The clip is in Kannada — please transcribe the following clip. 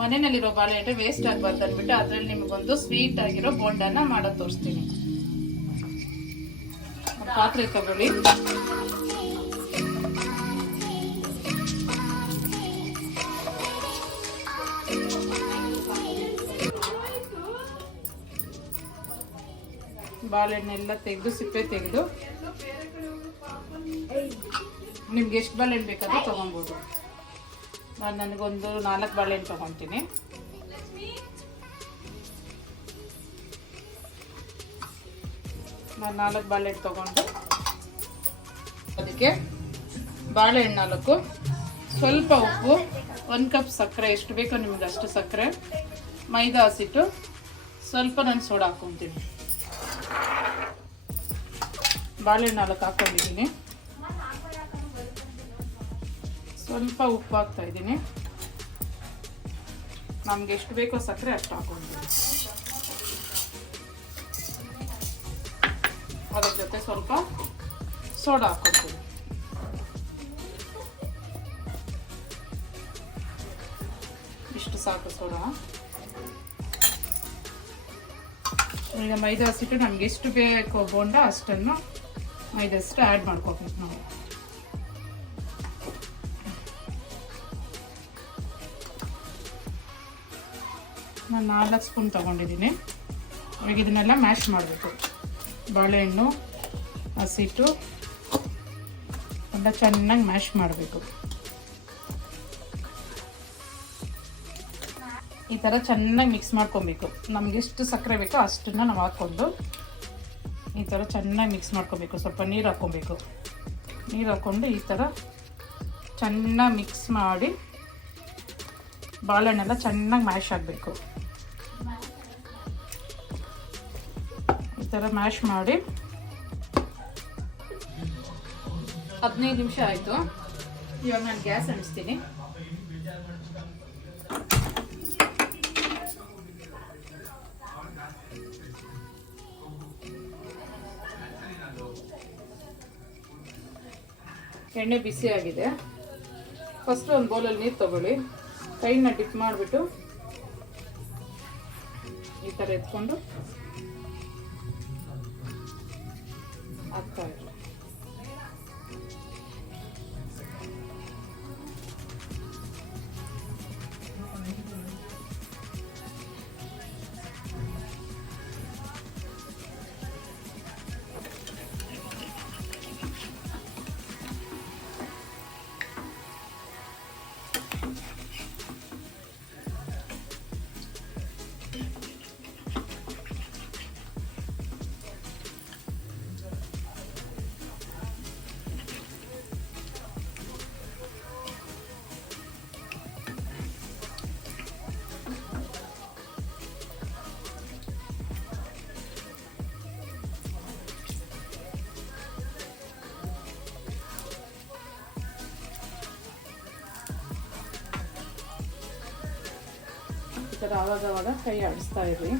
ಮನೆಯಲ್ಲಿರೋ ಬಾಳೆಹಣ್ಣು ವೇಸ್ಟ್ ಆಗಬಾರ್ದು ಅಂದ್ಬಿಟ್ಟು ಅದ್ರಲ್ಲಿ ನಿಮಗೊಂದು ಸ್ವೀಟ್ ಆಗಿರೋ ಬೋಂಡನ ಮಾಡೋದು ತೋರಿಸ್ತೀನಿ. ಪಾತ್ರೆ ತಗೊಳ್ಳಿ. ಬಾಳೆಹಣ್ಣೆಲ್ಲ ತೆಗೆದು ಸಿಪ್ಪೆ ತೆಗೆದು ನಿಮ್ಗೆ ಎಷ್ಟು ಬಾಳೆಹಣ್ಣು ಬೇಕಾದ್ರೂ ತಗೊಬೋದು. ನಾನು ನನಗೊಂದು 4 ಬಾಳೆಹಣ್ಣು ತಗೊತೀನಿ. ನಾನು 4 ಬಾಳೆಹಣ್ಣು ತಗೊಂಡು ಅದಕ್ಕೆ ಬಾಳೆಹಣ್ಣು 4, ಸ್ವಲ್ಪ ಉಪ್ಪು, 1 ಕಪ್ ಸಕ್ಕರೆ, ಎಷ್ಟು ಬೇಕೋ ನಿಮ್ಗೆ ಅಷ್ಟು ಸಕ್ಕರೆ, ಮೈದಾ ಹಸಿಟ್ಟು, ಸ್ವಲ್ಪ ನಾನು ಸೋಡಾ ಹಾಕ್ಕೊತೀನಿ. ಬಾಳೆಹಣ್ಣು 4 ಹಾಕ್ಕೊಂಡಿದ್ದೀನಿ. ಸ್ವಲ್ಪ ಉಪ್ಪು ಹಾಕ್ತಾ ಇದ್ದೀನಿ. ನಮ್ಗೆ ಎಷ್ಟು ಬೇಕೋ ಸಕ್ಕರೆ ಅಷ್ಟು ಹಾಕ್ಕೊಂಡಿದ್ದೀನಿ. ಅದ್ರ ಜೊತೆ ಸ್ವಲ್ಪ ಸೋಡಾ ಹಾಕ್ಕೊಳ್ತೀನಿ. ಇಷ್ಟು ಸಾಕು ಸೋಡಾ. ಈಗ ಮೈದಾ ಹಸಿಟ್ಟು ನಮ್ಗೆ ಎಷ್ಟು ಬೇಕೋ ಬೋಂಡ ಅಷ್ಟನ್ನು ಮೈದಾ ಹಸಿಟ್ಟು ಆ್ಯಡ್ ಮಾಡ್ಕೋಬೇಕು ನಾವು. ನಾನು 4 ಸ್ಪೂನ್ ತೊಗೊಂಡಿದ್ದೀನಿ. ಇವಾಗ ಇದನ್ನೆಲ್ಲ ಮ್ಯಾಶ್ ಮಾಡಬೇಕು. ಬಾಳೆಹಣ್ಣು ಹಸಿಟ್ಟು ಎಲ್ಲ ಚೆನ್ನಾಗಿ ಮ್ಯಾಶ್ ಮಾಡಬೇಕು. ಈ ಥರ ಚೆನ್ನಾಗಿ ಮಿಕ್ಸ್ ಮಾಡ್ಕೊಬೇಕು. ನಮ್ಗೆ ಎಷ್ಟು ಸಕ್ಕರೆ ಬೇಕೋ ಅಷ್ಟನ್ನು ನಾವು ಹಾಕ್ಕೊಂಡು ಈ ಥರ ಚೆನ್ನಾಗಿ ಮಿಕ್ಸ್ ಮಾಡ್ಕೊಬೇಕು. ಸ್ವಲ್ಪ ನೀರು ಹಾಕ್ಕೊಬೇಕು. ನೀರು ಹಾಕ್ಕೊಂಡು ಈ ಥರ ಚೆನ್ನಾಗಿ ಮಿಕ್ಸ್ ಮಾಡಿ ಬಾಳೆಹಣ್ಣೆಲ್ಲ ಚೆನ್ನಾಗಿ ಮ್ಯಾಶ್ ಆಗಬೇಕು. ಈ ಥರ ಮ್ಯಾಶ್ ಮಾಡಿ 15 ನಿಮಿಷ ಆಯಿತು. ಇವಾಗ ನಾನು ಗ್ಯಾಸ್ ಅಂಟಿಸ್ತೀನಿ. ಎಣ್ಣೆ ಬಿಸಿ ಆಗಿದೆ. ಫಸ್ಟ್ ಒಂದು ಬೌಲಲ್ಲಿ ನೀರು ತಗೊಳ್ಳಿ. ಕೈನ ಡಿಪ್ ಮಾಡಿಬಿಟ್ಟು ಈ ಥರ ಎತ್ಕೊಂಡು ಹಾಕ್ತಾ ಇರಿ. ಈ ಥರ ಆವಾಗ ಕೈ ಆಡಿಸ್ತಾ ಇರಿ.